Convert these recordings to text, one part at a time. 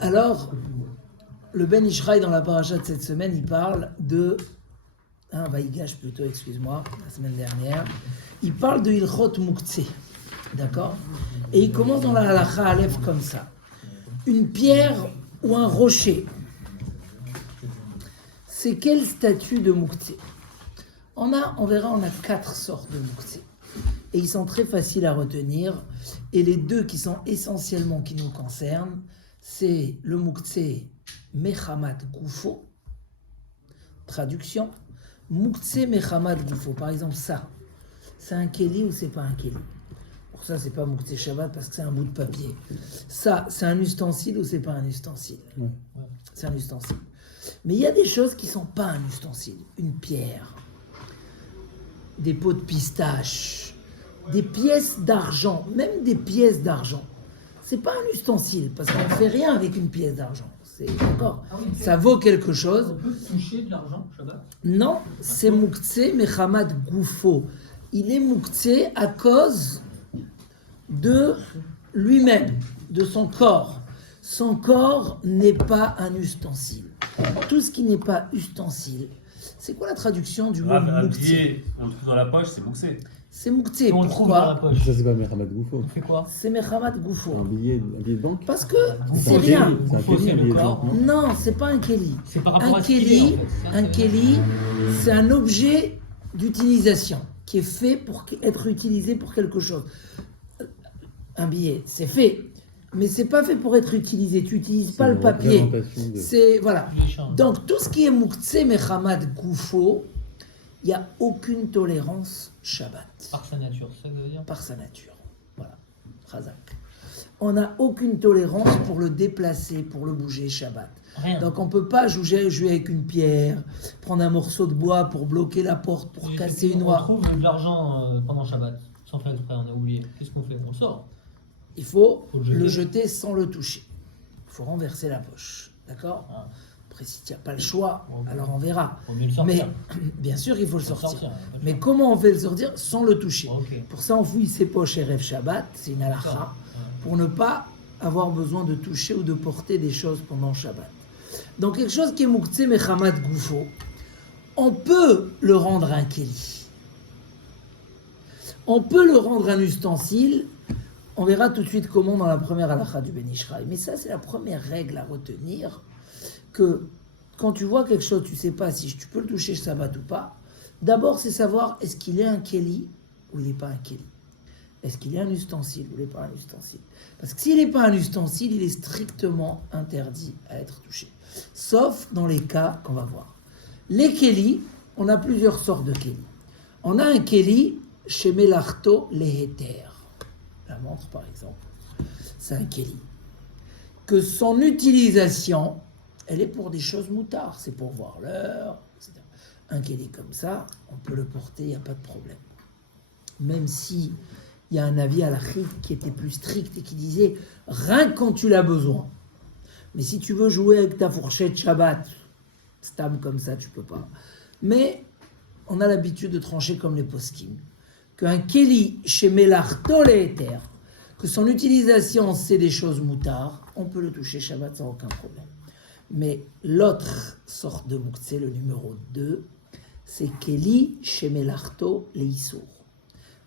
Alors, le Ben Ishraï, dans la paracha de cette semaine, il parle de... Vaïgash plutôt, excuse-moi, la semaine dernière. Il parle de Ilchot Mouktsé, d'accord? Et il commence dans la halacha Aleph comme ça. Une pierre ou un rocher, c'est quel statut de Mouktsé? On verra, on a 4 sortes de Mouktsé. Et ils sont très faciles à retenir. Et les 2 qui sont essentiellement qui nous concernent, c'est le Mouktsé Mechamat Goufo, traduction, Mouktsé Mechamat Goufo. Par exemple, ça, c'est un Kéli ou c'est pas un Kéli? Pour ça, c'est pas Mouktsé Shabbat parce que c'est un bout de papier. Ça, c'est un ustensile ou c'est pas un ustensile? C'est un ustensile. Mais il y a des choses qui sont pas un ustensile. Une pierre, des pots de pistache, des pièces d'argent, même des pièces d'argent. C'est pas un ustensile, parce qu'on ne fait rien avec une pièce d'argent. D'accord? Ça vaut quelque chose. On peut toucher de l'argent, Shabbat? Non, c'est Mouktsé Mechamat Goufo. Il est Mouktsé à cause de lui-même, de son corps. Son corps n'est pas un ustensile. Tout ce qui n'est pas ustensile, c'est quoi la traduction du mot un Mouktsé? billet, on le trouve dans la poche, c'est Mouktsé. C'est Mouktsé. On le trouve dans la Pourquoi? poche. Ça, c'est pas Mechamat Goufo. On fait quoi? C'est Mechamat Goufo. Un billet de banque. Parce que Goufo, c'est rien. C'est un Goufo, Kéli, c'est un le billet de corps. banque, non? Non, c'est pas un Kéli. C'est par rapport Un à ce qu'il est, en Kéli, fait. un Kéli, c'est un objet d'utilisation qui est fait pour être utilisé pour quelque chose. Un billet, c'est fait, mais c'est pas fait pour être utilisé. Tu n'utilises pas C'est le une papier. représentation de- C'est voilà. L'échange. Donc tout ce qui est Mouktsé Mechamat Goufo, il n'y a aucune tolérance Shabbat Par sa nature, c'est ça que ça veut dire? par sa nature. Voilà. Razak. On n'a aucune tolérance pour le déplacer, pour le bouger Shabbat. Rien. Donc on ne peut pas jouer avec une pierre, prendre un morceau de bois pour bloquer la porte, pour casser une On noix. trouve de l'argent pendant Shabbat, sans faire exprès, on a oublié. Qu'est-ce qu'on fait? On le sort. Il faut Faut le jeter sans le toucher. Il faut renverser la poche. D'accord? Ah. Après, si tu n'as pas le choix, Ok. alors on verra. Faut mieux le Mais sortir. bien sûr, il faut le Faut le sortir. sortir, hein, Mais comment on fait le sortir sans le toucher? Ok. Pour ça, on fouille ses poches et rêve Shabbat, c'est une halakha, D'accord. pour ne pas avoir besoin de toucher ou de porter des choses pendant Shabbat. Donc quelque chose qui est Mouktsé Mechamat Goufo, on peut le rendre un Kéli. On peut le rendre un ustensile. On verra tout de suite comment dans la première halakha du Ben Ishraï. Mais ça, c'est la première règle à retenir, que quand tu vois quelque chose, tu ne sais pas si tu peux le toucher Shabbat ou pas. D'abord, c'est savoir est-ce qu'il est un Kéli ou il n'est pas un Kéli. Est-ce qu'il est un ustensile ou il n'est pas un ustensile? Parce que s'il n'est pas un ustensile, il est strictement interdit à être touché. Sauf dans les cas qu'on va voir. Les Kéli, on a plusieurs sortes de Kéli. On a un Kéli chez Melarto Leheter. La montre, par exemple, c'est un Kéli. Que son utilisation, elle est pour des choses moutards. C'est pour voir l'heure, etc. Un Kéli comme ça, on peut le porter, il n'y a pas de problème. Même si il y a un avis à la qui était plus strict et qui disait rien quand tu l'as besoin. Mais si tu veux jouer avec ta fourchette Shabbat, stam comme ça, tu peux pas. Mais on a l'habitude de trancher comme les poskim. Qu'un Kéli chez Melarto Leheter, que son utilisation c'est des choses moutards, on peut le toucher Shabbat sans aucun problème. Mais l'autre sorte de Mouktsé, le numéro 2, c'est Kéli chez Melarto Leissour.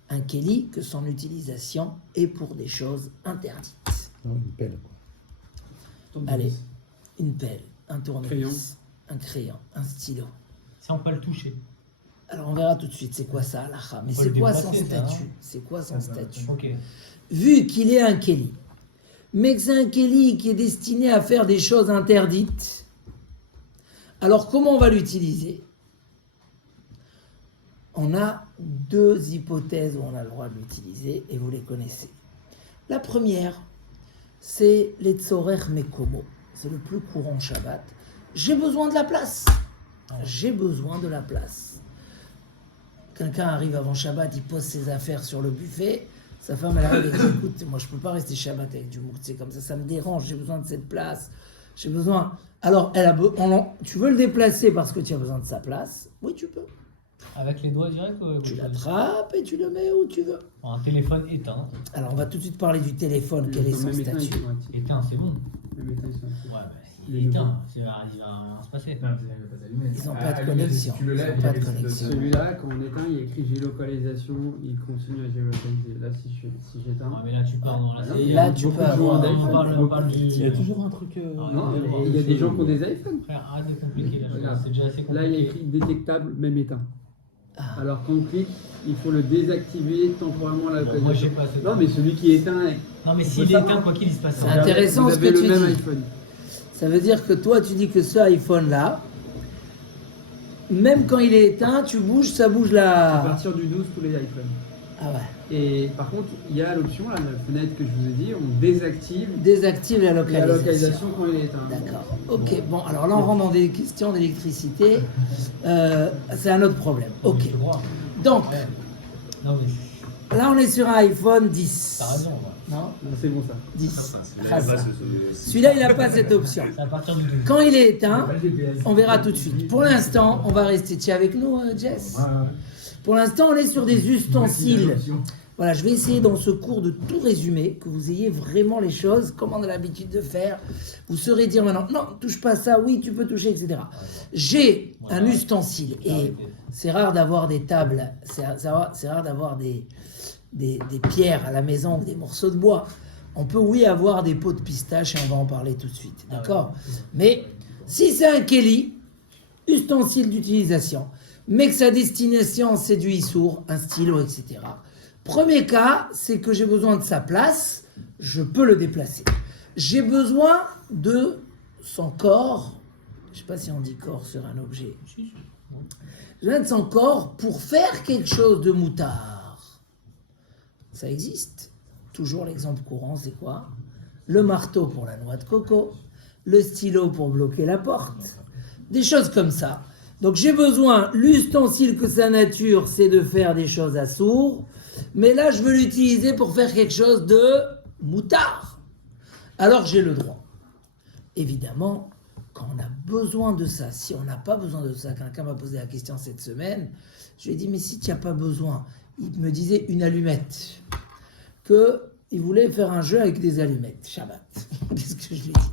Un Kéli que son utilisation est pour des choses interdites. Non, une pelle, quoi. Allez, une pelle, un tournevis, un crayon, un stylo. Ça, on peut le toucher. Alors on verra tout de suite c'est quoi ça, halakha. Mais On c'est le quoi son déplacer, ça, statut? hein. C'est quoi son statut? Ok. Vu qu'il est un Kéli, mais que c'est un Kéli qui est destiné à faire des choses interdites, alors comment on va l'utiliser? On a 2 hypothèses où on a le droit de l'utiliser, et vous les connaissez. La première, c'est les tsorech mekomo. C'est le plus courant Shabbat. J'ai besoin de la place. J'ai besoin de la place. Quelqu'un arrive avant Shabbat, il pose ses affaires sur le buffet. Sa femme, elle arrive et dit, écoute, moi je peux pas rester Shabbat avec du Mouktsé comme ça me dérange, j'ai besoin de cette place. J'ai besoin... Alors, tu veux le déplacer parce que tu as besoin de sa place? Oui, tu peux. Avec les doigts directs Tu l'attrapes et tu le mets où tu veux. Un téléphone éteint. Alors, on va tout de suite parler du téléphone. Quel est son statut? Éteint, c'est bon. Même éteint, ils sont Ouais, mais Les il est nouveaux. éteint, il va rien se passer. Ils n'ont pas de allumé, connexion. si tu le Ils lèves, n'ont pas de il risque de connexion. Celui-là, quand on éteint, il y a écrit géolocalisation, il continue à géolocaliser. Là, si j'éteins. Ouais, mais là, tu pars dans la Ah, série. là, tu peux avoir- On parle du. Il y a toujours un truc. Non, mais il y a des gens qui ont des iPhones. Frère, arrête de compliquer la chose. Regarde. C'est déjà assez compliqué. Là, il y a écrit détectable, même éteint. Ah. Alors quand on clique, il faut le désactiver temporairement la Bon, moi, j'ai pas ce Non, mais celui qui est éteint. Non, mais On s'il peut est savoir. éteint, quoi qu'il il se passe C'est rien. intéressant Vous ce avez que le tu même dis. iPhone. Ça veut dire que toi, tu dis que ce iPhone-là, même quand il est éteint, tu bouges, ça bouge À là. partir du 12, tous les iPhones. Ah ouais. Et par contre, il y a l'option, là, la fenêtre que je vous ai dit, on désactive Désactive la la localisation. localisation quand il est éteint. D'accord. Ok. Bon, alors là, on rentre dans des questions d'électricité. C'est un autre problème. Ok. Tu crois. Donc, Ouais. Non, mais là, on est sur un iPhone 10. t'as raison. Ouais. Non Non, c'est bon ça. 10. Il y a pas Celui-là, il n'a pas cette option. C'est à partir du 12. Quand il est éteint, on verra tout de suite. Pour l'instant, on va rester. Tu es avec nous, Jess? Pour l'instant, on est sur des ustensiles. Voilà, je vais essayer dans ce cours de tout résumer, que vous ayez vraiment les choses, comme on a l'habitude de faire. Vous saurez dire maintenant, non, touche pas ça, oui, tu peux toucher, etc. J'ai un ustensile, et c'est rare d'avoir des tables, c'est rare d'avoir des pierres à la maison ou des morceaux de bois. On peut, oui, avoir des pots de pistache, et on va en parler tout de suite, d'accord? Mais si c'est un Kelly, ustensile d'utilisation, mais que sa destination c'est du issour, un stylo, etc. Premier cas, c'est que j'ai besoin de sa place, je peux le déplacer. J'ai besoin de son corps, je ne sais pas si on dit corps sur un objet, j'ai besoin de son corps pour faire quelque chose de moutard. Ça existe. Toujours l'exemple courant, c'est quoi? Le marteau pour la noix de coco, le stylo pour bloquer la porte, des choses comme ça. Donc j'ai besoin, l'ustensile que sa nature, c'est de faire des choses à sourd, mais là je veux l'utiliser pour faire quelque chose de moutard. Alors j'ai le droit. Évidemment, quand on a besoin de ça, si on n'a pas besoin de ça, quelqu'un m'a posé la question cette semaine, je lui ai dit, mais si tu n'as pas besoin, il me disait une allumette, qu'il voulait faire un jeu avec des allumettes, Shabbat. Qu'est-ce que je lui ai dit?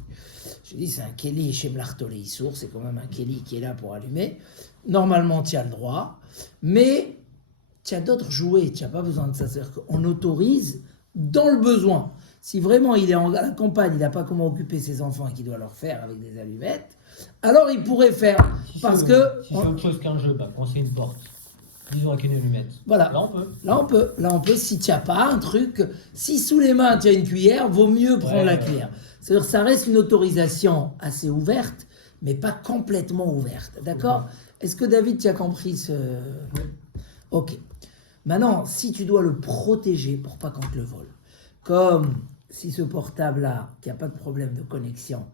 Je lui ai dit, c'est un Kelly chez Mlartolé Issour, c'est quand même un Kelly qui est là pour allumer. Normalement, tu as le droit, mais tu as d'autres jouets, tu n'as pas besoin de ça. C'est-à-dire qu'on autorise dans le besoin. Si vraiment il est à la campagne, il n'a pas comment occuper ses enfants et qu'il doit leur faire avec des allumettes, alors il pourrait faire. Parce que. Si c'est autre chose qu'un jeu, bah, quand c'est une porte, disons avec une allumette. Voilà. Là, on peut. Là, on peut. Si tu n'as pas un truc, si sous les mains tu as une cuillère, vaut mieux prendre la cuillère. C'est-à-dire ça reste une autorisation assez ouverte, mais pas complètement ouverte. D'accord? Est-ce que David, tu as compris ce... Ok. Maintenant, si tu dois le protéger pour pas qu'on te le vole, comme si ce portable-là, qui n'a pas de problème de connexion,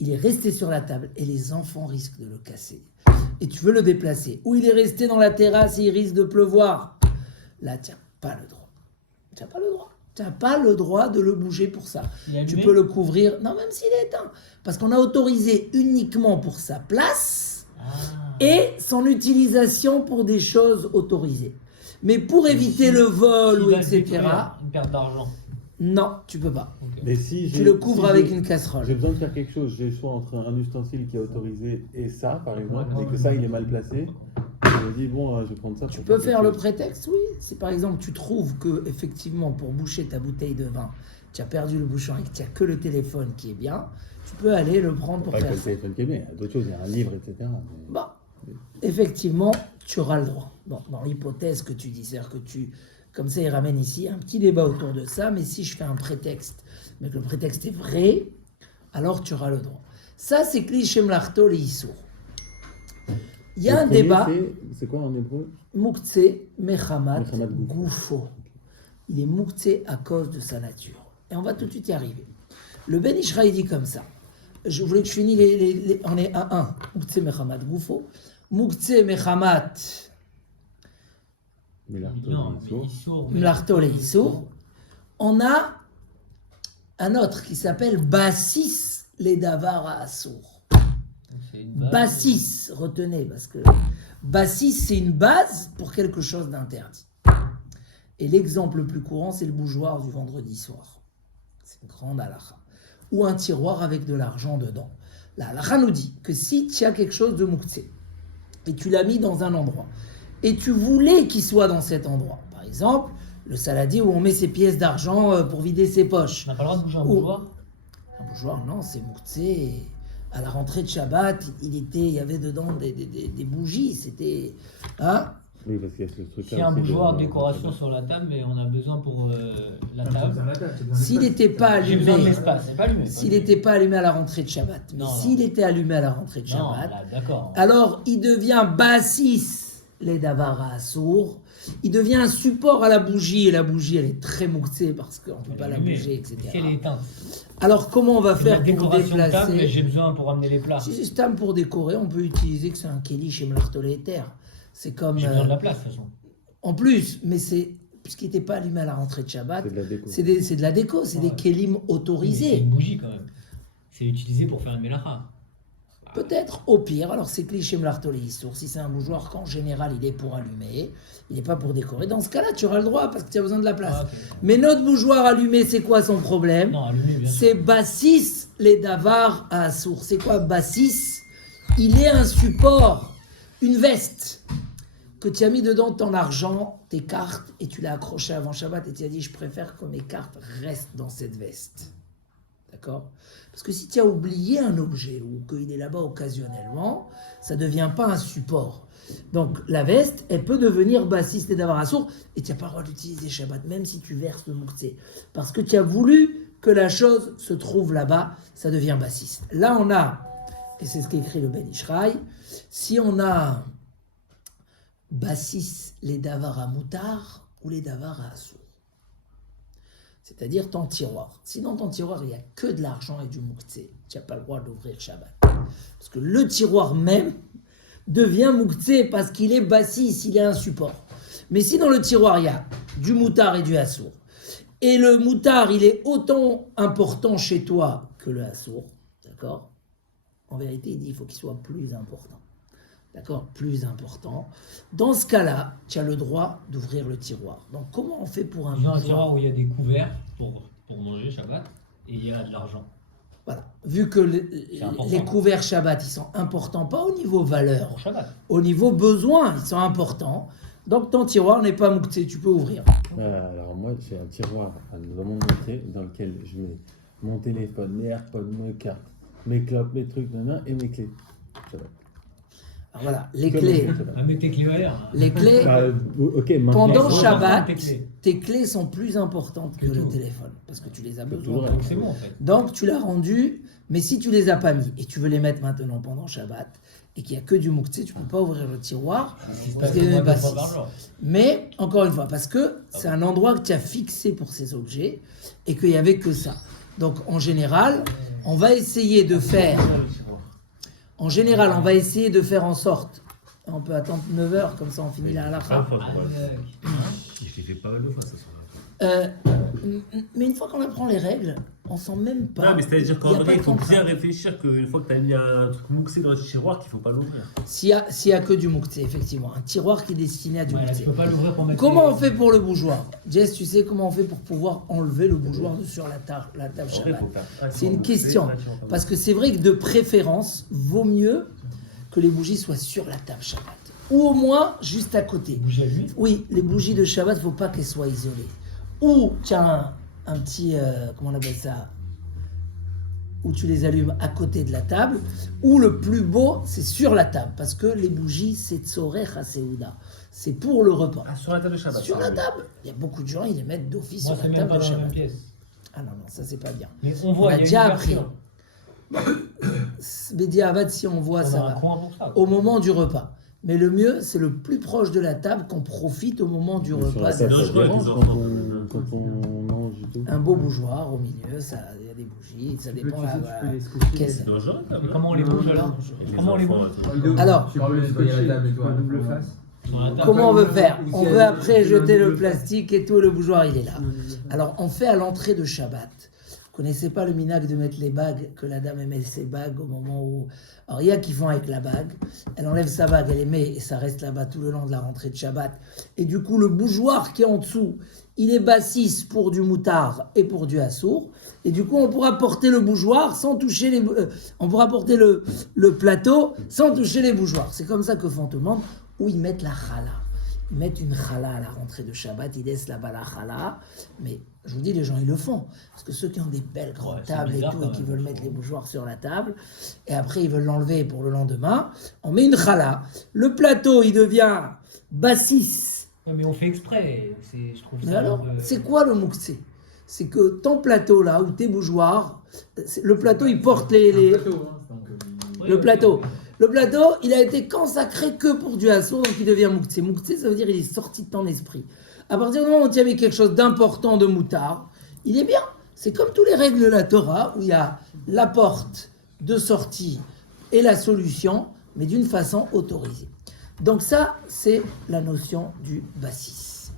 il est resté sur la table et les enfants risquent de le casser, et tu veux le déplacer, ou il est resté dans la terrasse et il risque de pleuvoir, là, tu n'as pas le droit. Tu n'as pas le droit. Tu n'as pas le droit de le bouger pour ça. Tu peux le couvrir, non, même s'il est éteint, parce qu'on a autorisé uniquement pour sa place et son utilisation pour des choses autorisées. Mais pour éviter le vol ou etc. Une perte d'argent. Non, tu peux pas. Okay. Mais si Tu le couvres avec une casserole. J'ai besoin de faire quelque chose, j'ai le choix entre un ustensile qui est autorisé et ça, par exemple, et que ça, il est mal placé. Je me dis, bon, je vais prendre ça. Tu peux faire le prétexte, oui. Si par exemple tu trouves que effectivement pour boucher ta bouteille de vin, tu as perdu le bouchon et que tu n'as que le téléphone qui est bien, tu peux aller le prendre pour pas faire que le ça. téléphone qui est bien, il y a d'autres choses, il y a un livre, etc. Mais... Bon, effectivement, tu auras le droit. Bon, dans l'hypothèse que tu dis, c'est-à-dire que tu, comme ça, il ramène ici un petit débat autour de ça, mais si je fais un prétexte, mais que le prétexte est vrai, alors tu auras le droit. Ça, c'est cliché mlarto les issour. Il y a un débat. C'est quoi en hébreu? Moukhtse mechamat Mechamat goufo. Il est moukhtse à cause de sa nature. Et on va tout de suite y arriver. Le Ben Ishraï dit comme ça. Je voulais que je finisse on est à 1. Moukhtse mechamat goufo. Moukhtse mechamat mlarto le issour. On a un autre qui s'appelle Bassis les davar à assour. Bassis, retenez, parce que Bassis, c'est une base pour quelque chose d'interdit. Et l'exemple le plus courant, c'est le bougeoir du vendredi soir. C'est une grande halakha. ou un tiroir avec de l'argent dedans. La halakha nous dit que si tu as quelque chose de moukse et tu l'as mis dans un endroit et tu voulais qu'il soit dans cet endroit, par exemple, le saladier où on met ses pièces d'argent pour vider ses poches. On n'a pas le droit de bouger un Ou- bougeoir. Un bougeoir, non, c'est moukse. À la rentrée de Shabbat, il y avait dedans des bougies. C'était. Hein? Oui, parce qu'il y a ce truc-là. S'il y a un aussi bougeoir de- décoration sur la table, mais on a besoin pour la table. S'il n'était pas J'ai besoin allumé. d'espace, c'est pas allumé. S'il n'était pas allumé à la rentrée de Shabbat, mais Non, non. s'il était allumé à la rentrée de Non, Shabbat, là, d'accord. alors il devient bassis, les davara assour. Il devient un support à la bougie, et la bougie elle est très mouxée parce qu'on ne peut pas la Allumé. bouger, etc. Si elle est éteinte. Alors comment on va La faire pour décoration de table, mais déplacer? j'ai besoin pour amener les plats. Si c'est stam pour décorer, on peut utiliser que c'est un keli chez Mlartoleter. C'est comme. J'ai besoin de la place, de toute façon. En plus, mais c'est. Puisqu'il n'était pas allumé à la rentrée de Shabbat, C'est de la déco. c'est de la déco, c'est des Ouais. kelim Mais C'est autorisés. une bougie quand même. C'est utilisé pour faire une mélacha. Peut-être au pire, alors c'est cliché Mlartolé Issour, si c'est un bougeoir qu'en général il est pour allumer, il n'est pas pour décorer. Dans ce cas-là, tu auras le droit parce que tu as besoin de la place. Ah, ok. Mais notre bougeoir allumé, c'est quoi son problème? Non, allumé, bien sûr. C'est bassis les davars à Assour. C'est quoi bassis? Il est un support, une veste que tu as mis dedans ton argent, tes cartes, et tu l'as accroché avant Shabbat et tu as dit je préfère que mes cartes restent dans cette veste. D'accord? Parce que si tu as oublié un objet ou qu'il est là-bas occasionnellement, ça ne devient pas un support. Donc la veste, elle peut devenir bassiste et d'avoir un sourd, et tu n'as pas le droit d'utiliser Shabbat, même si tu verses le mouktsé. Parce que tu as voulu que la chose se trouve là-bas, ça devient bassiste. Là on a, et c'est ce qu'écrit le Ben Ishraï, si on a bassis les davar à moutar ou les davar à assour. C'est-à-dire ton tiroir. Si dans ton tiroir, il n'y a que de l'argent et du mouktsé, tu n'as pas le droit d'ouvrir Shabbat. Parce que le tiroir même devient mouktsé parce qu'il est bassis, il est un support. Mais si dans le tiroir, il y a du moutard et du assour, et le moutard, il est autant important chez toi que le assour, d'accord? En vérité, il dit il faut qu'il soit plus important. D'accord? Plus important. Dans ce cas-là, tu as le droit d'ouvrir le tiroir. Donc, comment on fait pour un Ils ont un bougeoir? tiroir où il y a des couverts pour manger Shabbat et il y a de l'argent. Voilà. Vu que important. les couverts Shabbat, ils sont importants, pas au niveau valeur, Pour Shabbat. au niveau besoin, ils sont importants. Donc, ton tiroir n'est pas mouktsé, tu peux ouvrir. Alors moi, j'ai un tiroir dans mon entrée dans lequel je mets mon téléphone, mes AirPods, mes cartes, mes clopes, mes trucs, et mes clés. Shabbat. Alors, voilà, les Que clés. mon Shabbat. Ah, mets tes clés ailleurs. Les clés, Bah, ok, maintenant, pendant c'est Shabbat, tes clés. tes clés sont plus importantes que Que le tout. téléphone, parce que tu les as toujours besoin. Donc c'est bon en fait. Donc, tu l'as rendu, mais si tu les as pas mis et tu veux les mettre maintenant pendant Shabbat et qu'il n'y a que du mouktsé, tu ne peux pas ouvrir le tiroir. Ce qui se Parce passe qu'il y a deux des fois par bassistes. jour. Mais, encore une fois, parce que c'est un endroit que tu as fixé pour ces objets et qu'il n'y avait que ça. Donc, en général, on va essayer de faire en sorte, on peut attendre 9h, comme ça on finit la halakha. Je l'ai fait pas mal de fois, ça se Mais une fois qu'on apprend les règles, on sent même pas. Non, mais c'est-à-dire il qu'en y a vrai, pas il de faut bien contrainte. réfléchir qu'une fois que tu as mis un truc mouxé dans le tiroir, qu'il ne faut pas l'ouvrir. S'il y a que du mouktsé, effectivement, un tiroir qui est destiné à du Ouais, là, tu mouktsé. peux pas l'ouvrir pour mettre. Comment les- on fait pour le bougeoir? Jess, tu sais comment on fait pour pouvoir enlever le bougeoir de sur la table En vrai, Shabbat? faut faire C'est une mouxé, question. là, tu vas pas Parce que c'est vrai que de préférence, vaut mieux que les bougies soient sur la table Shabbat. Ou au moins juste à côté. Bougie à lui. Oui, les bougies de Shabbat, il ne faut pas qu'elles soient isolées. Ou tu as un petit, comment on appelle ça? Où tu les allumes à côté de la table. Ou le plus beau, c'est sur la table. Parce que les bougies, c'est Tzorech HaSeuda. C'est pour le repas. Ah, sur la table de Shabbat. Sur la table. Il y a beaucoup de gens, ils les mettent d'office Moi, sur c'est la même table pas de dans la même Shabbat. pièce. Ah non, non, ça c'est pas bien. Mais on On voit, a il y a déjà une appris. ouverture. Bédiabat, si on voit, On ça a un va. coin pour ça. Au moment du repas. Mais le mieux, c'est le plus proche de la table qu'on profite au moment du Mais sur repas. la table, ça dangereux, dérange les quand enfants. quand on mange et tout. Un beau bougeoir au milieu, ça, il y a des bougies, ça Tu peux, dépend. tu sais, voilà, tu peux les scotcher. quel- C'est dangereux, quand Mais même. comment on les bouge alors Comment on les bouge Alors, Tu peux nettoyer la table et toi, double face. Sur la table. comment on veut faire? Ou On si veut elle- après si jeter elle- le plastique et tout, le bougeoir il est là. Non, Alors on fait à l'entrée de Shabbat, connaissais pas le minag de mettre les bagues, que la dame met ses bagues au moment où... Alors il y a qui font avec la bague, elle enlève sa bague, elle les met et ça reste là-bas tout le long de la rentrée de Shabbat. Et du coup le bougeoir qui est en dessous, il est bassis pour du moutard et pour du assour. Et du coup on pourra porter le bougeoir sans toucher les... on pourra porter le plateau sans toucher les bougeoirs. C'est comme ça que font tout le monde, où ils mettent la chala. Ils mettent une chala à la rentrée de Shabbat, ils laissent là-bas la chala, mais je vous dis, les gens ils le font, parce que ceux qui ont des belles grandes c'est tables bizarre, et tout, quand et qui même. veulent mettre les bougeoirs sur la table, et après ils veulent l'enlever pour le lendemain, on met une chala. Le plateau il devient bassis. Ouais, mais on fait exprès. Je trouve Mais ça alors, un peu- c'est quoi le mouktsé? C'est que ton plateau là, ou tes bougeoirs, le plateau il porte les... Ouais, Le ouais, plateau. ouais. Le plateau, il a été consacré que pour du assour, donc il devient mouktsé. Mouktsé, ça veut dire il est sorti de ton esprit. À partir du moment où tu avais quelque chose d'important de moutard, il est bien. C'est comme tous les règles de la Torah, où il y a la porte de sortie et la solution, mais d'une façon autorisée. Donc ça, c'est la notion du bassis.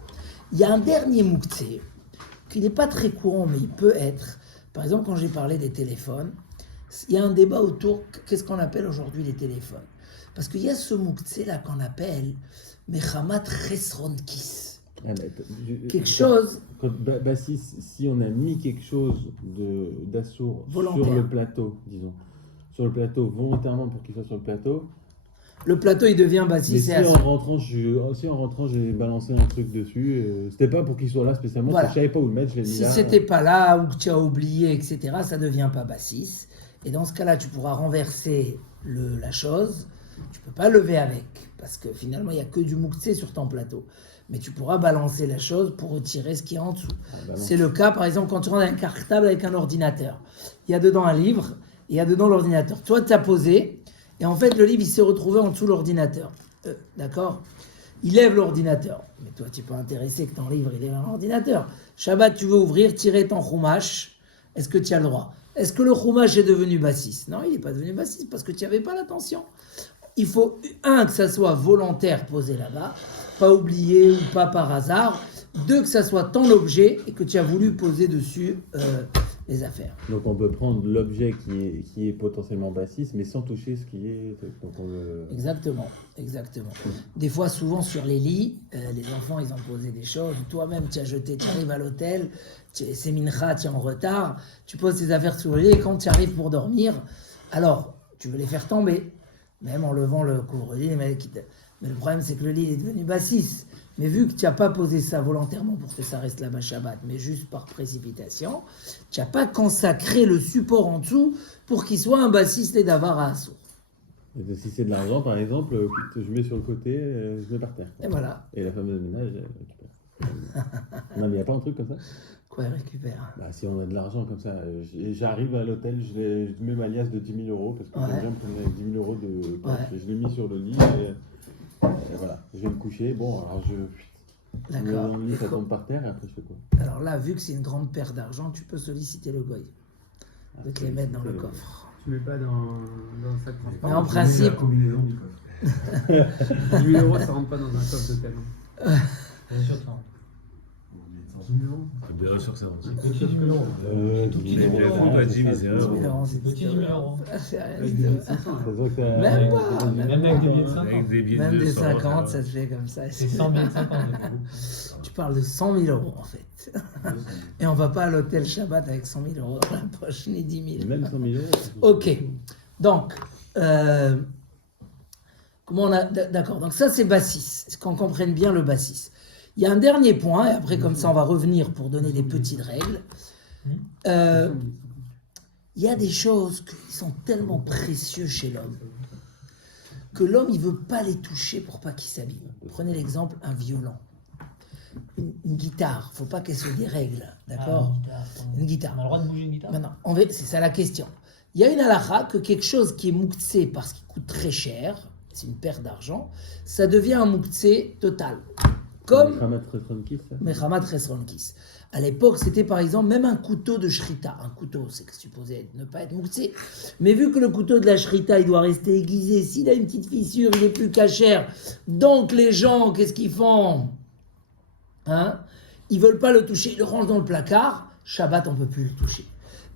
Il y a un dernier mouktsé, qui n'est pas très courant, mais il peut être. Par exemple, quand j'ai parlé des téléphones, il y a un débat autour, qu'est-ce qu'on appelle aujourd'hui les téléphones? Parce qu'il y a ce mouktsé là qu'on appelle Mechamat Resronkis. Quelque chose Bassis, si on a mis quelque chose d'assour sur Volontaire. le plateau, disons, sur le plateau volontairement pour qu'il soit sur le plateau, le plateau il devient mais bassis si et en assour. rentrant, j'ai balancé un truc dessus, c'était pas pour qu'il soit là spécialement, Voilà. je savais pas où le mettre, je l'ai mis Si là. c'était pas là ou que tu as oublié, etc., ça devient pas bassis. Et dans ce cas-là, tu pourras renverser la chose. Tu peux pas lever avec, parce que finalement, il y a que du mouktsé sur ton plateau. Mais tu pourras balancer la chose pour retirer ce qui est en dessous. Bah non. C'est le cas, par exemple, quand tu rentres dans un cartable avec un ordinateur. Il y a dedans un livre, et il y a dedans l'ordinateur. Toi, tu as posé, et en fait, le livre, il s'est retrouvé en dessous de l'ordinateur. D'accord? Il lève l'ordinateur. Mais toi, tu n'es pas intéressé que ton livre, il est dans l'ordinateur. Shabbat, tu veux ouvrir, tirer ton chumash. Est-ce que tu as le droit? Est-ce que le chumash est devenu bassis? Non, il n'est pas devenu bassis, parce que tu n'avais pas l'attention. Il faut, que ça soit volontaire posé là-bas, pas oublié ou pas par hasard. Deux, que ça soit ton objet et que tu as voulu poser dessus les affaires. Donc on peut prendre l'objet qui est potentiellement bassis, mais sans toucher ce qui est... Donc Exactement. Des fois, souvent sur les lits, les enfants, ils ont posé des choses. Toi-même, tu as jeté, tu arrives à l'hôtel, c'est mincha, tu es en retard, tu poses tes affaires sur le lit et quand tu arrives pour dormir, alors, tu veux les faire tomber, même en levant le couvre-lit. Mais le problème, c'est que le lit est devenu bassis. Mais vu que tu n'as pas posé ça volontairement pour que ça reste là-bas Shabbat, mais juste par précipitation, tu n'as pas consacré le support en dessous pour qu'il soit un bassis les davar à assour. Et si c'est de l'argent, par exemple, je mets sur le côté, je mets par terre. Et voilà. Et la femme de ménage, elle récupère. Non, mais il n'y a pas un truc comme ça? Quoi, elle récupère? Bah, si on a de l'argent comme ça, j'arrive à l'hôtel, je mets ma liasse de 10 000 euros, parce que Ouais. j'aime bien me promener avec 10 000 euros de poche, Ouais. et je l'ai mis sur le lit, et voilà, je vais me coucher, bon, alors je mets D'accord. dans le lit, Et ça co- tombe par terre, et après je fais quoi? Alors là, vu que c'est une grande paire d'argent, tu peux solliciter le goy de te les mettre dans le coffre. Tu mets pas dans un sac Mais en transparent. principe- La combinaison du coffre. 10 000 euros, ça rentre pas dans un coffre d'hôtel. hein. Bien sûr que ça. On met 100 000 euros. Bien sûr que ça rentre. Petit 10 000 euros. Tout petit il est 10 000 bien euros. fou, pas 10 000, c'est 10 un 000 euro. euros, c'est Petit 10 000 euros. C'est rien Avec du des tout. 500, Ça hein. se voit que t'as- Même pas, Même avec des billets de 50. Avec des billets Même de des 200, 50, ça se fait comme ça. C'est 100 000, 50 Tu parles de 100 000 euros en fait. Et on va pas à l'hôtel Shabbat avec 100 000 euros dans la poche, ni 10 000. Même 100 000 euros. Ok. Donc, comment on a. D'accord. Donc, ça, c'est bassis. Qu'on comprenne bien le bassis. Il y a un dernier point, et après, comme ça, on va revenir pour donner des petites règles. Il y a des choses qui sont tellement précieuses chez l'homme que l'homme, il veut pas les toucher pour pas qu'il s'abîme. Prenez l'exemple, un violon. Une guitare, faut pas qu'elle se dérègle, d'accord? Une guitare. On a le droit de bouger une guitare? Maintenant, c'est ça la question. Il y a une halakha que quelque chose qui est mouktsé parce qu'il coûte très cher, c'est une perte d'argent, ça devient un mouktsé total. Comme Ramat Resronkis, ça. Mechamat Resronkis. À l'époque, c'était par exemple même un couteau de shrita. Un couteau, c'est supposé ne pas être mouktsé. Mais vu que le couteau de la shrita, il doit rester aiguisé, s'il a une petite fissure, il est plus cachère. Donc les gens, qu'est-ce qu'ils font? Hein? Ils veulent pas le toucher, ils le rangent dans le placard. Shabbat, on peut plus le toucher.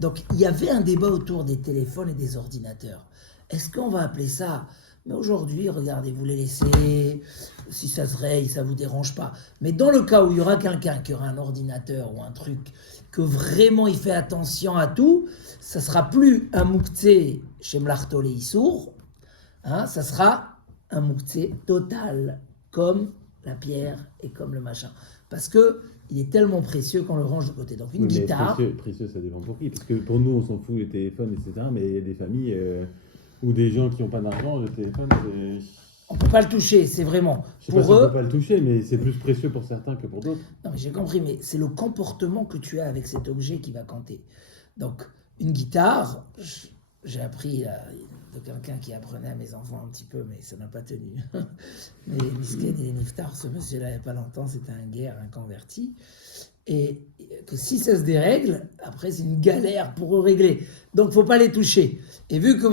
Donc il y avait un débat autour des téléphones et des ordinateurs. Est-ce qu'on va appeler ça? Mais aujourd'hui, regardez, vous les laissez, si ça se raye, ça ne vous dérange pas. Mais dans le cas où il y aura quelqu'un qui aura un ordinateur ou un truc, que vraiment il fait attention à tout, ça ne sera plus un mouktsé chez Mlarto les Issour, hein, ça sera un mouktsé total, comme la pierre et comme le machin. Parce qu'il est tellement précieux qu'on le range de côté. Donc une guitare... Précieux, ça dépend pour qui. Parce que pour nous, on s'en fout, les téléphones, etc. Mais il y a des familles ou des gens qui n'ont pas d'argent, le téléphone, c'est... On ne peut pas le toucher, c'est vraiment... Je sais pas si on eux, peut pas le toucher, mais c'est plus précieux pour certains que pour d'autres. non mais j'ai compris, mais c'est le comportement que tu as avec cet objet qui va compter. Donc une guitare, j'ai appris de quelqu'un qui apprenait à mes enfants un petit peu, mais ça n'a pas tenu. Mais Misken et Niftar, ce monsieur-là, il n'y a pas longtemps, c'était un guerre, un converti. Et que si ça se dérègle, après c'est une galère pour eux régler. Donc il ne faut pas les toucher. Et vu que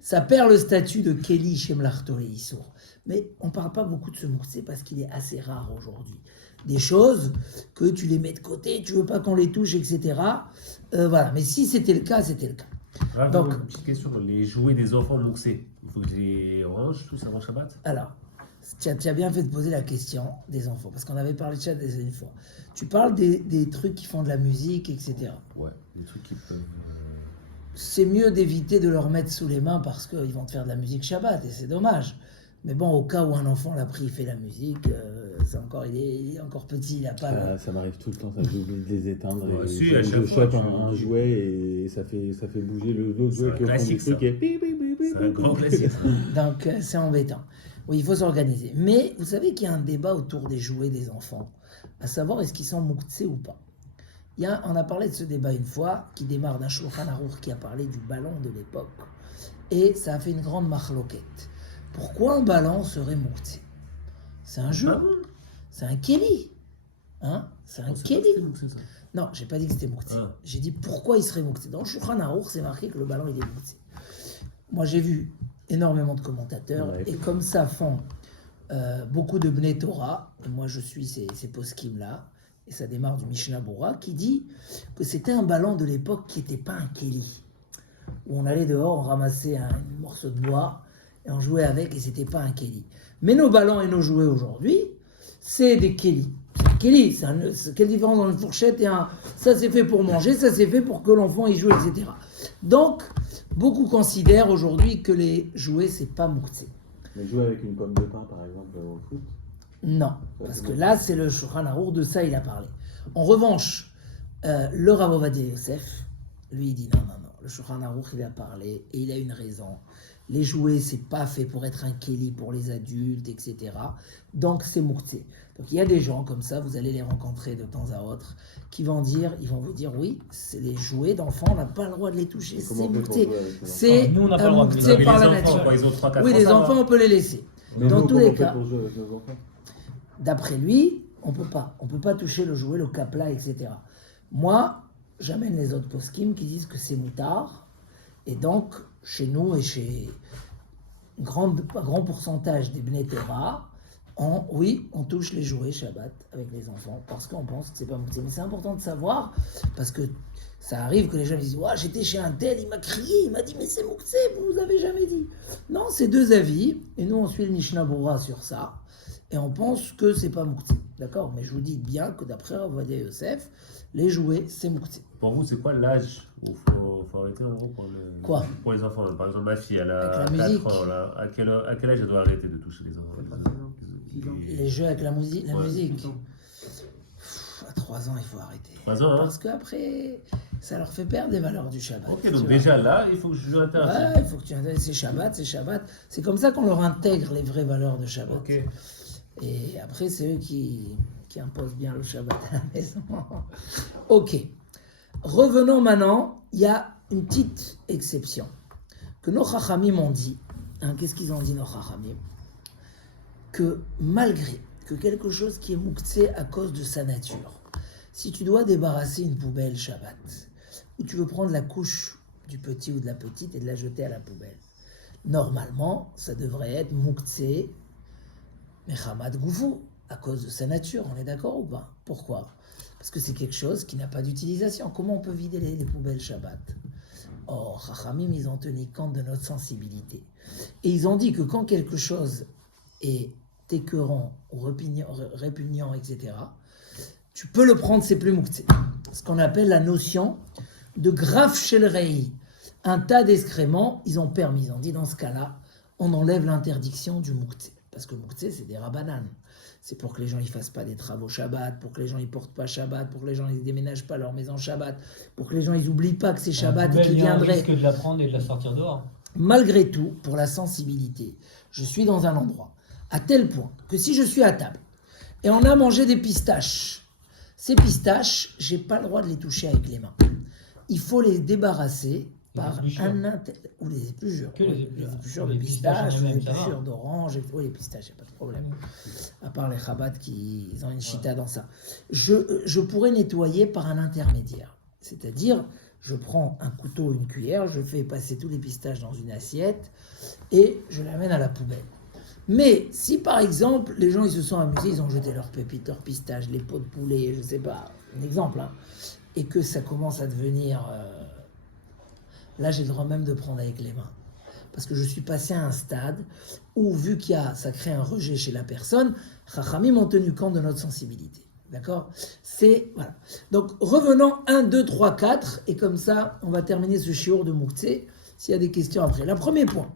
ça perd le statut de Kelly chez Mlarto et Issour. Mais on ne parle pas beaucoup de ce mouktsé parce qu'il est assez rare aujourd'hui. Des choses que tu les mets de côté, tu ne veux pas qu'on les touche, etc. Voilà. Mais si c'était le cas, c'était le cas. Ah, Donc, une petite question, les jouets des enfants mouxés, il faut que je les range tous avant Shabbat? Alors, tu as bien fait de poser la question des enfants, parce qu'on avait parlé de ça une fois. Tu parles des trucs qui font de la musique, etc. Ouais, des trucs qui peuvent... C'est mieux d'éviter de leur mettre sous les mains parce qu'ils vont te faire de la musique Shabbat, et c'est dommage. Mais bon, au cas où un enfant l'a pris, il fait la musique, il est encore petit, il n'a pas... Ça m'arrive tout le temps, ça j'oublie de les éteindre. Ouais, Et si, à je chaque fois, chope un jouet et ça fait bouger l'autre jouet qui est au fond du classique, truc. ça. Et bip, bip, bip, bip, C'est un bip. grand classique. Donc, c'est embêtant. Oui, il faut s'organiser. Mais vous savez qu'il y a un débat autour des jouets des enfants, à savoir est-ce qu'ils sont mouktsés ou pas. On a parlé de ce débat une fois, qui démarre d'un Shulchan Aruch qui a parlé du ballon de l'époque. Et ça a fait une grande marloquette. Pourquoi un ballon serait mouktsé? C'est un jeu. Ah bon? C'est un kéli. Hein? C'est un C'est kéli. pas mouxé, ça. Non, j'ai pas dit que c'était mouktsé. Ah. J'ai dit pourquoi il serait mouktsé. Dans le Shulchan Aruch, c'est marqué que le ballon il est mouktsé. Moi, j'ai vu énormément de commentateurs, Ouais. et comme ça font beaucoup de Bnei Torah, et moi je suis ces poskim-là, et ça démarre du Mishnah Bora, qui dit que c'était un ballon de l'époque qui n'était pas un kéli, où on allait dehors, on ramassait un morceau de bois, et on jouait avec, et c'était pas un kéli. Mais nos ballons et nos jouets aujourd'hui, c'est des kélis. Kéli, quelle différence dans une fourchette et un... Ça c'est fait pour manger, ça c'est fait pour que l'enfant y joue, etc. Donc, beaucoup considèrent aujourd'hui que les jouets, c'est pas mouktsé. Mais jouer avec une pomme de pain, par exemple, au foot. Non, parce que là, c'est le Shulchan Aruch, de ça il a parlé. En revanche, le Rav Ovadia Yosef, lui, il dit non. Le Shulchan Aruch, il a parlé, et il a une raison. Les jouets, c'est pas fait pour être un kéli pour les adultes, etc. Donc, c'est mouktsé. Donc, il y a des gens comme ça, vous allez les rencontrer de temps à autre, qui vont vous dire, oui, c'est les jouets d'enfants, on n'a pas le droit de les toucher, c'est mouktsé. C'est Nous, on n'a pas le droit de les mouktsé Mais par les la enfants, nature. quand ils ont 3-4 Oui, ans, les ça va. enfants, on peut les laisser. Mais Dans nous, tous comment les on fait cas, pour jouer avec nos enfants? d'après lui, on peut pas toucher le jouet, le capla, etc. Moi, j'amène les autres poskim qui disent que c'est moutard, et donc, chez nous et chez un grand pourcentage des Bnei Torah, on touche les jouets Shabbat avec les enfants, parce qu'on pense que c'est pas mouktsé. Mais c'est important de savoir, parce que ça arrive que les gens disent, ouais, j'étais chez un tel, il m'a crié, il m'a dit, mais c'est mouktsé, vous nous avez jamais dit. Non, c'est deux avis, et nous on suit le Mishnah Bora sur ça, et on pense que c'est pas mouktsé. D'accord? Mais je vous dis bien que d'après Rav Ovadia Yosef, les jouets, c'est mouktsé. Pour vous, c'est quoi l'âge où faut arrêter en gros Quoi? Pour les enfants? Par exemple, ma fille, elle a Avec la 4 musique. ans. Là. À quel âge elle doit arrêter de toucher les enfants? Les jeux avec la musique, Ouais. musique. À 3 ans, il faut arrêter. 3 ans, hein? Parce qu'après, ça leur fait perdre des valeurs du Shabbat. Ok, tu donc vois. déjà là, il faut que je interdise. Ouais, il faut que tu intègres, c'est Shabbat. C'est comme ça qu'on leur intègre les vraies valeurs de Shabbat. Ok. Et après, c'est eux qui imposent bien le Shabbat à la maison. Ok. Revenons maintenant, il y a une petite exception. Que nos Chachamim ont dit, hein, qu'est-ce qu'ils ont dit nos Chachamim? Que malgré que quelque chose qui est mouktsé à cause de sa nature, si tu dois débarrasser une poubelle Shabbat, ou tu veux prendre la couche du petit ou de la petite et de la jeter à la poubelle, normalement, ça devrait être mouktsé, mais Hamad Goufou, à cause de sa nature, on est d'accord ou pas? Pourquoi? Parce que c'est quelque chose qui n'a pas d'utilisation. Comment on peut vider les poubelles Shabbat? Oh, Chachamim, ils ont tenu compte de notre sensibilité. Et ils ont dit que quand quelque chose est écœurant ou répugnant, etc., tu peux le prendre, c'est plus mouktsé. Ce qu'on appelle la notion de graf shel rei. Un tas d'excréments, ils ont permis. Ils ont dit dans ce cas-là, on enlève l'interdiction du mouktsé. Parce que mouktsé, c'est des rabbanan. C'est pour que les gens ne fassent pas des travaux Shabbat, pour que les gens ne portent pas Shabbat, pour que les gens ne déménagent pas leur maison Shabbat, pour que les gens n'oublient pas que c'est Shabbat et qu'ils viendraient. Risque de la prendre et de la sortir dehors. Malgré tout, pour la sensibilité, je suis dans un endroit, à tel point que si je suis à table et on a mangé des pistaches, ces pistaches, je n'ai pas le droit de les toucher avec les mains. Il faut les débarrasser par ou les épluchures. Que les épluchures de pistaches, les épluchures d'orange. Oui, les pistaches, il n'y a pas de problème. À part les Chabad qui ont une chita dans ça. Je pourrais nettoyer par un intermédiaire. C'est-à-dire, je prends un couteau, une cuillère, je fais passer tous les pistaches dans une assiette et je l'amène à la poubelle. Mais si par exemple, les gens ils se sont amusés, ils ont jeté leurs pépites, leurs pistaches, les pots de poulet, je ne sais pas, un exemple, hein, et que ça commence à devenir... là, j'ai le droit même de prendre avec les mains. Parce que je suis passé à un stade où, vu ça crée un rejet chez la personne, Chachamim ont tenu compte de notre sensibilité. D'accord? Voilà. Donc, revenons 1, 2, 3, 4, et comme ça, on va terminer ce shiur de Mouktsé, s'il y a des questions après. Le premier point,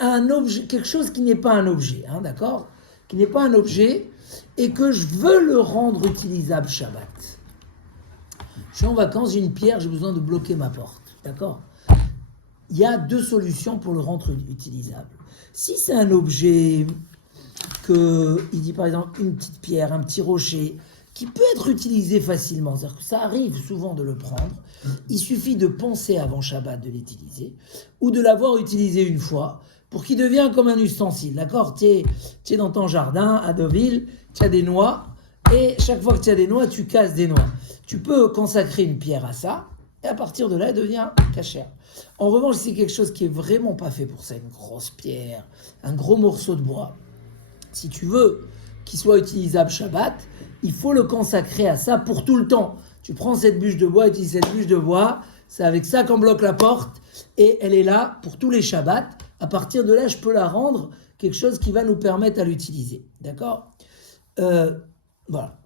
un objet, quelque chose qui n'est pas un objet, hein, d'accord? Qui n'est pas un objet, et que je veux le rendre utilisable Shabbat. Je suis en vacances, j'ai une pierre, j'ai besoin de bloquer ma porte, d'accord? Il y a 2 solutions pour le rendre utilisable. Si c'est un objet il dit par exemple une petite pierre, un petit rocher, qui peut être utilisé facilement, c'est-à-dire que ça arrive souvent de le prendre, il suffit de penser avant Shabbat de l'utiliser, ou de l'avoir utilisé une fois, pour qu'il devienne comme un ustensile, d'accord? Tu es dans ton jardin à Deauville, tu as des noix, et chaque fois que tu as des noix, tu casses des noix. Tu peux consacrer une pierre à ça, et à partir de là, elle devient cachère. En revanche, c'est quelque chose qui est vraiment pas fait pour ça, une grosse pierre, un gros morceau de bois. Si tu veux qu'il soit utilisable Shabbat, il faut le consacrer à ça pour tout le temps. Tu prends cette bûche de bois, utilises cette bûche de bois, c'est avec ça qu'on bloque la porte, et elle est là pour tous les Shabbats. À partir de là, je peux la rendre quelque chose qui va nous permettre à l'utiliser. D'accord? Voilà.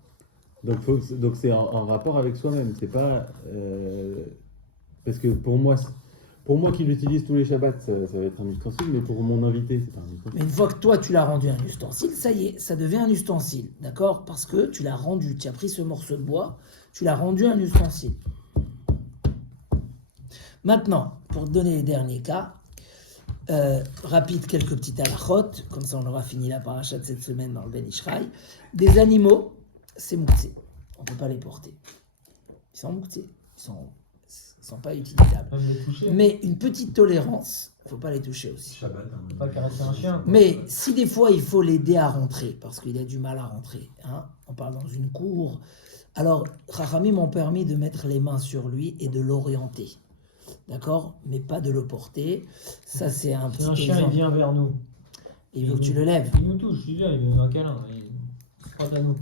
Donc c'est en rapport avec soi-même, c'est pas... parce que pour moi qui l'utilise tous les Shabbats, ça va être un ustensile, mais pour mon invité, c'est pas un ustensile. Mais une fois que toi, tu l'as rendu un ustensile, ça y est, ça devient un ustensile, d'accord? Parce que tu l'as rendu, tu as pris ce morceau de bois, tu l'as rendu un ustensile. Maintenant, pour te donner les derniers cas, rapide, quelques petites halachot, comme ça on aura fini la paracha de cette semaine dans le Ben Ishraï. Des animaux, c'est mouktsé, on ne peut pas les porter. Ils sont mouktsé, ils sont pas utilisables. Mais une petite tolérance, il ne faut pas les toucher aussi. Shabbat, Faut pas caresser un chien. Mais si des fois il faut l'aider à rentrer, parce qu'il a du mal à rentrer, hein, on parle dans une cour, alors Chachamim m'ont permis de mettre les mains sur lui et de l'orienter. D'accord? Mais pas de le porter. Ça, c'est un petit Un chien, exemple. il vient vers nous. Et il veut que tu le lèves. Il nous touche, il vient, il veut un câlin. Il se frotte à nous.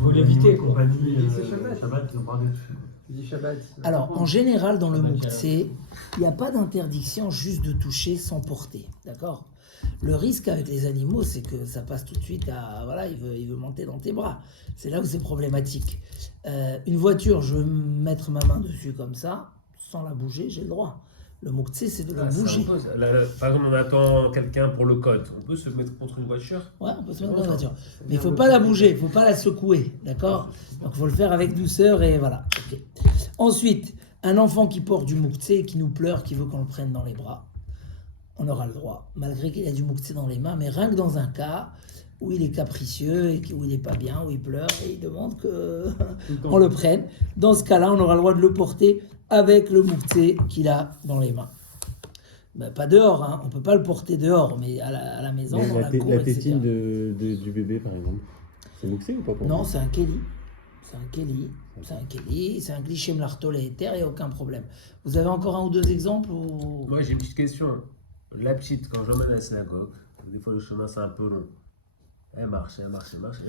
Faut l'éviter, quoi. Compagnie, C'est Shabbat. Shabbat, ils ont parlé dessus. Tu dis Shabbat. Alors, en général, dans le Shabbat, mouktsé, il n'y a pas d'interdiction juste de toucher sans porter. D'accord? Le risque avec les animaux, c'est que ça passe tout de suite à... Voilà, il veut monter dans tes bras. C'est là où c'est problématique. Une voiture, je veux mettre ma main dessus comme ça, sans la bouger, j'ai le droit. Le mouktsé, c'est de la bouger. Par exemple, on attend quelqu'un pour le code. On peut se mettre contre une voiture? Ouais, on peut se mettre dans la voiture. Mais il ne faut pas la bouger, il ne faut pas la secouer. D'accord? Donc il faut le faire avec douceur et voilà. Okay. Ensuite, un enfant qui porte du mouktsé, qui nous pleure, qui veut qu'on le prenne dans les bras, on aura le droit, malgré qu'il a du mouktsé dans les mains, mais rien que dans un cas où il est capricieux, et où il n'est pas bien, où il pleure, et il demande qu'on le prenne. Dans ce cas-là, on aura le droit de le porter avec le mouktsé qu'il a dans les mains. Ben, pas dehors, hein. On ne peut pas le porter dehors, mais à la maison, Mais dans la cour, la etc. tétine du bébé, par exemple, c'est mouktsé ou pas pour Non, moi c'est un kéli. C'est un kéli, c'est un cliché mlartolé éther, il n'y a aucun problème. Vous avez encore 1 ou 2 exemples ou... Moi, j'ai une petite question. La petite, quand j'emmène à la synagogue, des fois le chemin c'est un peu long. Elle marche. Et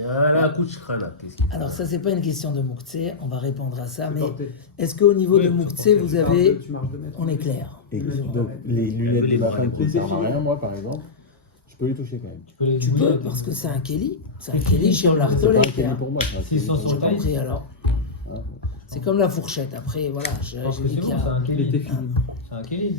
elle a un coup de shrana. Qu'est-ce qu'il fait? Alors ça, c'est pas une question de Moukhtse, on va répondre à ça, C'est mais porté. est-ce qu'au niveau Oui, de c'est Moukhtse, porté. vous avez... Tu marches de mètre. On est clair. Et Oui, donc, les lunettes de ma femme qui ne Les servent à défilés. rien, moi, par exemple, je peux les toucher quand même. Tu peux les Tu jouer peux, avec- parce que c'est un Kelly. C'est un Mais Kelly Kelly, chez c'est C'est pas un l'Artolé. cahier pour moi. S'ils sont sur J'ai le taille. compris alors. C'est comme la fourchette. Après, voilà, j'ai Je pense que dit c'est qu'il bon, y c'est a... un Il Kelly. était fini. C'est un Kelly.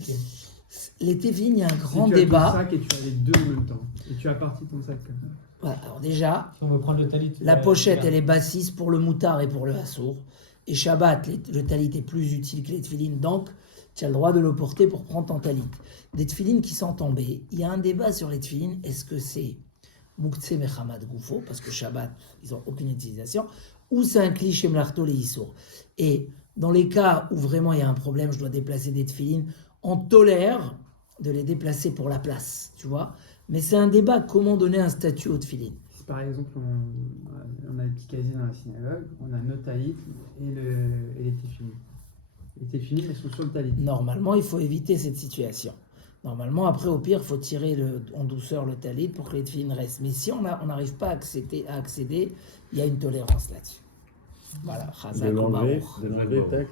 L'été fine, il y a un grand Si tu as ton débat. sac et tu as les deux en même temps. Et tu as parti ton sac comme ça. Voilà, alors déjà, Si on veut prendre le talit. la pochette, elle est bassiste pour le moutard et pour le hassour. Et Shabbat, le talit est plus utile que les tefilines, donc tu as le droit de le porter pour prendre ton talit. Des tefilines qui sont tombées, il y a un débat sur les tefilines. Est-ce que c'est Moukhtse Mechamad Goufo, parce que Shabbat, ils n'ont aucune utilisation, ou c'est un cliché Mlarto les Issour. Et dans les cas où vraiment il y a un problème, je dois déplacer des tefilines, on tolère de les déplacer pour la place, tu vois. Mais c'est un débat, comment donner un statut aux tefilines. Si par exemple on a des petits casiers dans la synagogue, on a notre talit et les téfilines. Les téfilines, elles sont sur le talit. Normalement, il faut éviter cette situation. Normalement, après, au pire, il faut tirer en douceur le talit pour que les tefilines restent. Mais si on n'arrive pas à accéder, il y a une tolérance là-dessus. Voilà. De l'enlever, tac.